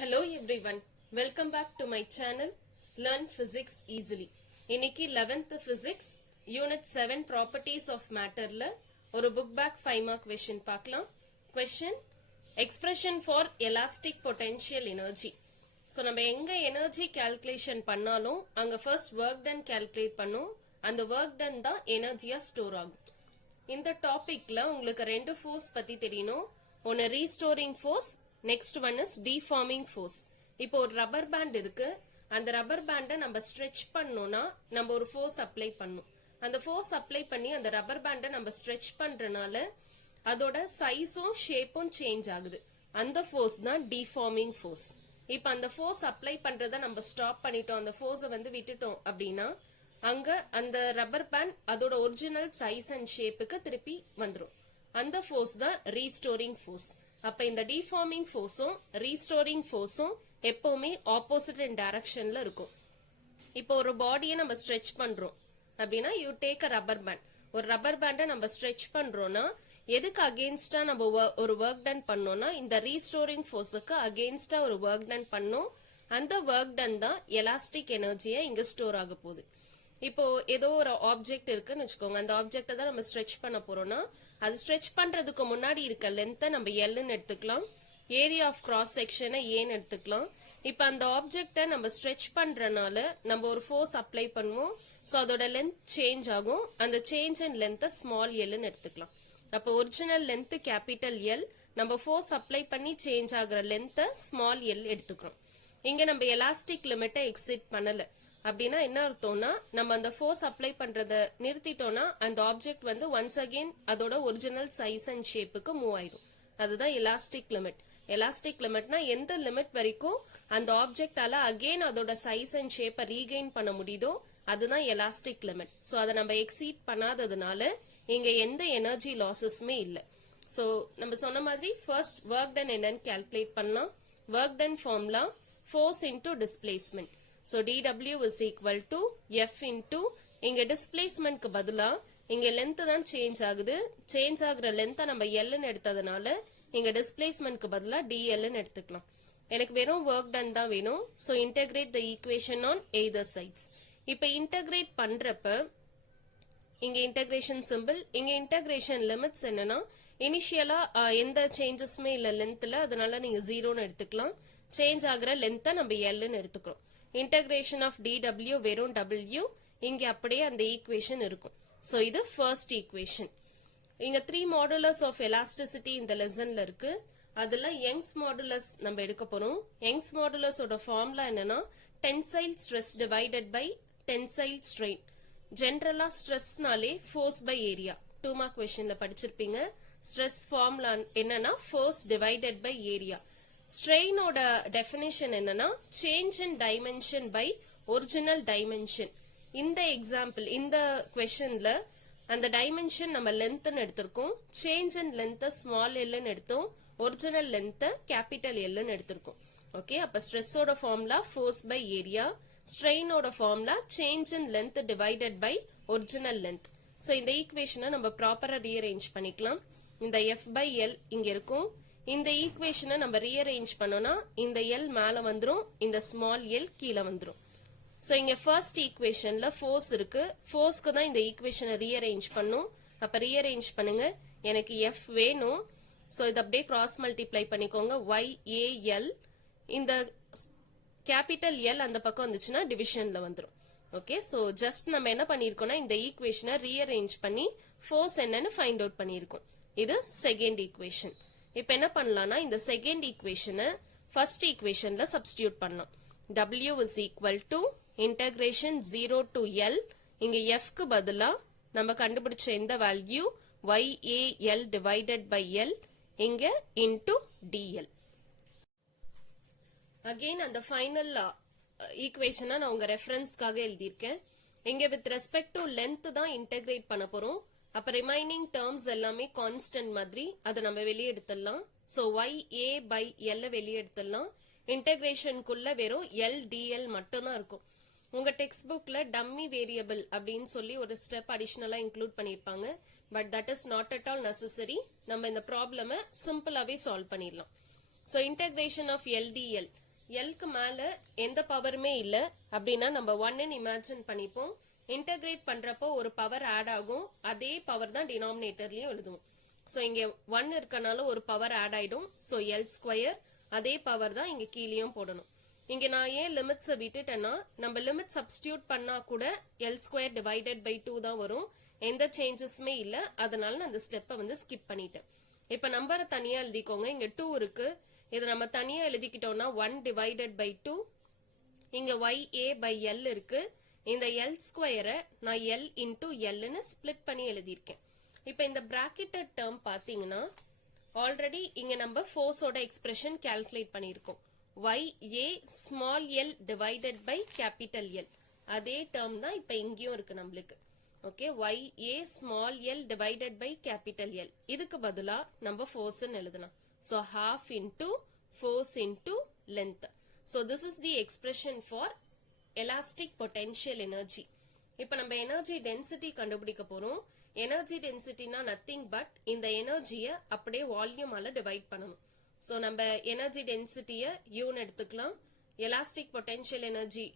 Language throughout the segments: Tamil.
Hello everyone, welcome back to my channel Learn Physics Easily. இன்னைக்கு 11th Physics Unit 7 Properties of Matterல ஒரு book back 5 mark question பார்க்கலாம். Question: Expression for elastic potential energy. So நம்ம எங்க energy calculation பண்ணாலும் அங்க first work done calculate பண்ணும். அந்த work done தான் energy ஸ்டோர் ஆகும். இந்த டாபிக்ல உங்களுக்கு ரெண்டு ஃபோர்ஸ் பத்தி தெரியணும். ஒன்னு restoring force, next one is deforming force. இப்போ ஒரு ரப்பர் பேண்ட் இருக்கு. அந்த ரப்பர் பேண்டை நம்ம ஸ்ட்ரெச் பண்ணோம்னா நம்ம ஒரு ஃபோர்ஸ் அப்ளை பண்ணும். அந்த ஃபோர்ஸ் அப்ளை பண்ணி அந்த ரப்பர் பேண்டை நம்ம ஸ்ட்ரெச் பண்றனால அதோட சைஸும் ஷேப்பும் சேஞ்ச் ஆகுது. அந்த ஃபோர்ஸ் தான் டிஃபார்மிங் ஃபோர்ஸ். இப்போ அந்த ஃபோர்ஸ் அப்ளை பண்றத நம்ம ஸ்டாப் பண்ணிட்டோம், அந்த ஃபோர்ஸை விட்டுட்டோம் அப்படின்னா அங்க அந்த ரப்பர் பேண்ட் அதோட ஒரிஜினல் சைஸ் அண்ட் ஷேப்புக்கு திருப்பி வந்துடும். அந்த ஃபோர்ஸ் தான் ரீஸ்டோரிங் ஃபோர்ஸ். அப்ப இந்த டிஃபார்மிங் ஃபோர்ஸும் ரீஸ்டோரிங் ஃபோர்ஸும் எப்பவுமே ஆப்போசிட் இன் டைரக்ஷன்ல இருக்கும். இப்போ ஒரு பாடியை நம்ம ஸ்ட்ரெச் பண்றோம் அப்படின்னா you take a rubber band. ஒரு ரப்பர் பேண்டை நம்ம ஸ்ட்ரெச் பண்றோம்னா எதுக்கு அகெயின்ஸ்டா நம்ம ஒரு ஒர்க் டன் பண்ணோம்னா இந்த ரீஸ்டோரிங் ஃபோர்ஸுக்கு அகெயின்ஸ்டா ஒரு ஒர்க் டன் பண்ணோம். அந்த ஒர்க் டன் தான் எலாஸ்டிக் எனர்ஜியை இங்க ஸ்டோர் ஆக போகுது. இப்போ ஏதோ ஒரு ஆப்ஜெக்ட் இருக்குன்னு வச்சுக்கோங்க. அந்த ஆப்ஜெக்டை தான் நம்ம ஸ்ட்ரெச் பண்ண போறோம்னா அது ஸ்ட்ரெச் பண்றதுக்கு முன்னாடி இருக்க லென்த்தை நம்ம எல்லுன்னு எடுத்துக்கலாம், ஏரியா ஆஃப் கிராஸ் செக்ஷனை ஏன்னு எடுத்துக்கலாம். இப்போ அந்த ஆப்ஜெக்டை நம்ம ஸ்ட்ரெச் பண்றனால நம்ம ஒரு ஃபோர்ஸ் அப்ளை பண்ணுவோம். ஸோ அதோட லென்த் சேஞ்ச் ஆகும். அந்த சேஞ்ச் இன் லென்த்தை ஸ்மால் எல்லுன்னு எடுத்துக்கலாம். அப்போ ஒரிஜினல் லென்த் கேபிட்டல் எல், நம்ம ஃபோர்ஸ் அப்ளை பண்ணி சேஞ்ச் ஆகுற லென்த்தை ஸ்மால் எல் எடுத்துக்கிறோம். இங்க நம்ம எலாஸ்டிக் லிமிட்டை எக்ஸிட் பண்ணல அப்படின்னா என்ன அர்த்தம்னா நம்ம அந்த ஃபோர்ஸ் அப்ளை பண்றத நிறுத்திட்டோம்னா அந்த ஆப்ஜெக்ட் ஒன்ஸ் அகெயின் அதோட ஒரிஜினல் சைஸ் அண்ட் ஷேப்புக்கு மூவ் ஆயிடும். அதுதான் எலாஸ்டிக் லிமிட். எலாஸ்டிக் லிமிட்னா எந்த லிமிட் வரைக்கும் அந்த ஆப்ஜெக்டால அகெயின் அதோட சைஸ் அண்ட் ஷேப்பை ரீகெயின் பண்ண முடியுதோ அதுதான் எலாஸ்டிக் லிமிட். ஸோ அதை நம்ம எக்ஸீட் பண்ணாததுனால இங்க எந்த எனர்ஜி லாசஸுமே இல்லை. ஸோ நம்ம சொன்ன மாதிரி ஃபர்ஸ்ட் ஒர்க் டன் என்னன்னு கால்குலேட் பண்ணலாம். Work done formula force into displacement. So dW is equal to F into இங்க டிஸ்பிளேஸ்மெண்ட்க்கு பதிலா இங்க லென்த் தான் சேஞ்ச் ஆகுது. சேஞ்ச் ஆகுற லென்த்தை நம்ம எல்னு எடுத்ததுனால இங்க டிஸ்பிளேஸ்மெண்ட்க்கு பதிலா டிஎல்னு எடுத்துக்கலாம். எனக்கு வெறும் ஒர்க் டன் தான் வேணும். So integrate the equation on either sides. இப்போ இன்டகிரேட் பண்றப்ப இங்க இன்டகிரேஷன் சிம்பிள், இங்க இன்டகிரேஷன் லிமிட்ஸ் என்னன்னா இனிஷியலா எந்த சேஞ்சஸுமே இல்லை லென்த்ல, அதனால நீங்க ஜீரோன்னு எடுத்துக்கலாம். சேஞ்ச் ஆகுற லென்த்தை நம்ம எல்னு எடுத்துக்கிறோம். இன்டகிரேஷன் ஆஃப் டிடபிள்யூ வெறும் டபிள்யூ, இங்க அப்படியே அந்த ஈக்குவேஷன் இருக்கும். ஸோ இது ஃபர்ஸ்ட் ஈக்குவேஷன். இங்க 3 மாடுலஸ் ஆஃப் எலாஸ்டிசிட்டி இந்த லெசன்ல இருக்கு. அதுல யங்ஸ் மாடுலஸ் நம்ம எடுக்க போறோம். யங்ஸ் மாடுலஸோட ஃபார்முலா என்னன்னா tensile stress divided by tensile strain. ஜென்ரலா ஸ்ட்ரெஸ்னாலே ஃபோர்ஸ் பை ஏரியா 2 மார்க் கொஸ்டின்ல படிச்சிருப்பீங்க. ஸ்ட்ரெஸ் ஃபார்முலா என்னன்னா ஃபோர்ஸ் டிவைடட் பை ஏரியா. ஸ்ட்ரெயினோட டெஃபினிஷன் என்னன்னா change in dimension by original dimension. இந்த எக்ஸாம்பிள் இந்த கொஸ்டின்ல அந்த டைமென்ஷன் நம்ம லென்த்னு எடுத்திருக்கோம். சேஞ்ச் இன் லென்த் ஸ்மால் எல்னு எடுத்தோம், ஒரிஜினல் லென்த் கேபிட்டல் எல்னு எடுத்திருக்கோம். ஓகே, அப்ப ஸ்ட்ரெஸ்ஸோட ஃபார்முலா ஃபோர்ஸ் பை ஏரியா, ஸ்ட்ரெயினோட formula change in length divided by original length. So இந்த ஈக்குவேஷனை நம்ம ப்ராப்பரா ரீஅரேஞ்ச் பண்ணிக்கலாம். இந்த எஃப் பை எல் இங்க இருக்கும். இந்த ஈக்குவேஷனை நம்ம ரீஅரேஞ்ச் பண்ணோம்னா இந்த எல் மேல வந்துரும், இந்த ஸ்மால் எல் கீழே வந்துரும். ஸோ இங்க ஃபர்ஸ்ட் ஈக்குவேஷன்ல ஃபோர்ஸ் இருக்கு. ஃபோர்ஸ்க்கு தான் இந்த ஈக்குவேஷனை ரீஅரேஞ்ச் பண்ணும். அப்ப ரீஅரேஞ்ச் பண்ணுங்க. எனக்கு எஃப் வேணும். ஸோ இதை அப்படியே கிராஸ் மல்டிப்ளை பண்ணிக்கோங்க. ஒய் ஏ எல், இந்த கேபிட்டல் எல் அந்த பக்கம் வந்துச்சுன்னா டிவிஷன்ல வந்துடும். ஓகே, ஸோ ஜஸ்ட் நம்ம என்ன பண்ணிருக்கோம்னா இந்த ஈக்குவேஷனை ரீஅரேஞ்ச் பண்ணி ஃபோர்ஸ் என்னன்னு ஃபைண்ட் அவுட் பண்ணிருக்கோம். இது செகண்ட் ஈக்குவேஷன். இப்போ என்ன பண்ணலாம்னா இந்த செகண்ட் ஈக்குவேஷனை ஃபர்ஸ்ட் ஈக்குவேஷன்ல சப்ஸ்டிடியூட் பண்ணலாம். W is equal to integration 0 to L. இங்க F க்கு பதிலா நம்ம கண்டுபிடிச்ச இந்த value YAL divided by L இங்க into DL. அகைன் அந்த ஃபைனல் ஈக்குவேஷனை நான் உங்க ரெஃபரன்ஸ்க்காக எழுதியிருக்கேன். இங்க வித் ரெஸ்பெக்ட் டு லென்த் தான் இன்டகிரேட் பண்ண போறோம். அப்ப ரிமைனிங் டேர்ம்ஸ் எல்லாமே கான்ஸ்டன்ட் மாதிரி அதை நம்ம வெளியே எடுத்துடலாம். ஸோ YA by L வெளியே எடுத்துடலாம். இன்டகிரேஷனுக்குள்ள வெறும் LDL மட்டும் தான் இருக்கும். உங்க டெக்ஸ்ட் புக்ல டம்மி வேரியபிள் அப்படின்னு சொல்லி ஒரு ஸ்டெப் அடிஷனலா இன்க்ளூட் பண்ணிருப்பாங்க. But that is not at all necessary. நம்ம இந்த ப்ராப்ளமை சிம்பிளாவே சால்வ் பண்ணிடலாம். So integration of LDL எல்க்கு மேல எந்த பவருமே இல்ல அப்படின்னா நம்ம 1ன்னு இமேஜின் பண்ணிப்போம். இன்டகிரேட் பண்றப்போ ஒரு பவர் ஆட் ஆகும், அதே பவர் தான் டினாமினேட்டர்லயும் எழுதுவோம். ஸோ இங்க 1 இருக்கனால ஒரு பவர் ஆட் ஆயிடும். ஸோ எல் ஸ்கொயர் அதே பவர் தான் இங்க கீழேயும் போடணும். இங்க நான் ஏன் லிமிட்ஸை விட்டுட்டேன்னா நம்ம லிமிட் சப்ஸ்டியூட் பண்ணா கூட எல் ஸ்கொயர் டிவைடட் பை 2 தான் வரும், எந்த சேஞ்சஸுமே இல்ல. அதனால நான் அந்த ஸ்டெப்பை வந்து ஸ்கிப் பண்ணிட்டேன். இப்ப நம்பரை தனியா எழுதிக்கோங்க. இங்க 2 இருக்கு, இதை நம்ம தனியா எழுதிக்கிட்டோம்னா 1 டிவைடட் பை 2. இங்க YA பை L இருக்கு. இந்த L ஸ்கொயரை நான் L இன்டூ Lன்னு ஸ்பிளிட் பண்ணி எழுதியிருக்கேன். இப்ப இந்த பிராக்கெட்டட் டேர்ம் பாத்தீங்கன்னா ஆல்ரெடி இங்க நம்ம ஃபோர்ஸோட எக்ஸ்பிரஷன் கால்குலேட் பண்ணியிருக்கோம். YA small l divided by capital L அதே டேர்ம் தான் இப்ப இங்கேயும் இருக்கு நம்மளுக்கு. Okay, YA small l divided by capital L இதுக்கு பதிலா நம்ம ஃபோர்ஸ்ன்னு எழுதலாம். So half into force into length. So this is the expression for elastic potential energy. இப்ப நம்ம எனர்ஜி டென்சிட்டி கண்டுபிடிக்க போறோம். எனர்ஜி டென்சிட்டினா நத்திங் பட் இந்த எனர்ஜியை அப்படியே வால்யூமால டிவைட் பண்ணணும். ஸோ நம்ம எனர்ஜி டென்சிட்டியை யூன்னு எடுத்துக்கலாம். எலாஸ்டிக் பொட்டென்ஷியல் எனர்ஜி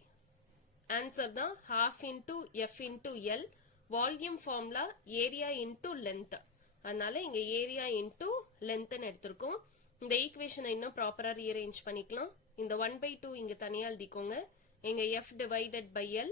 ஆன்சர் தான் half into F into L. Volume formula area into length, அதனால இங்க ஏரியா இன்டூ லென்த்னு எடுத்திருக்கோம். இந்த ஈக்குவேஷனை இன்னும் ப்ராப்பரா ரீஅரேஞ்ச் பண்ணிக்கலாம். இந்த 1/2 இங்க தனியா எழுதிக்கோங்க. இங்க F டிவைடட் பை L,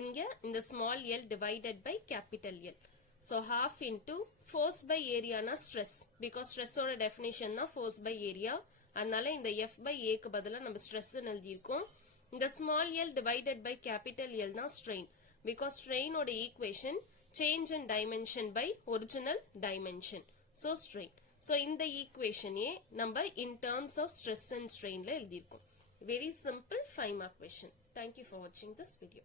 இங்க இந்த small l divided by capital L. So half into force by area na stress, because stress ஓட definition na force by area. அதனால இந்த F by A க்கு பதிலா நம்ம stress எழுதியிருக்கோம். இந்த small l divided by capital L na strain, because strain ஓட equation change in dimension by original dimension. So strain. So இந்த equation ஏ நம்ம in terms of stress and strain ல எழுதியிருக்கோம். Very simple 5 mark question. Thank you for watching this video.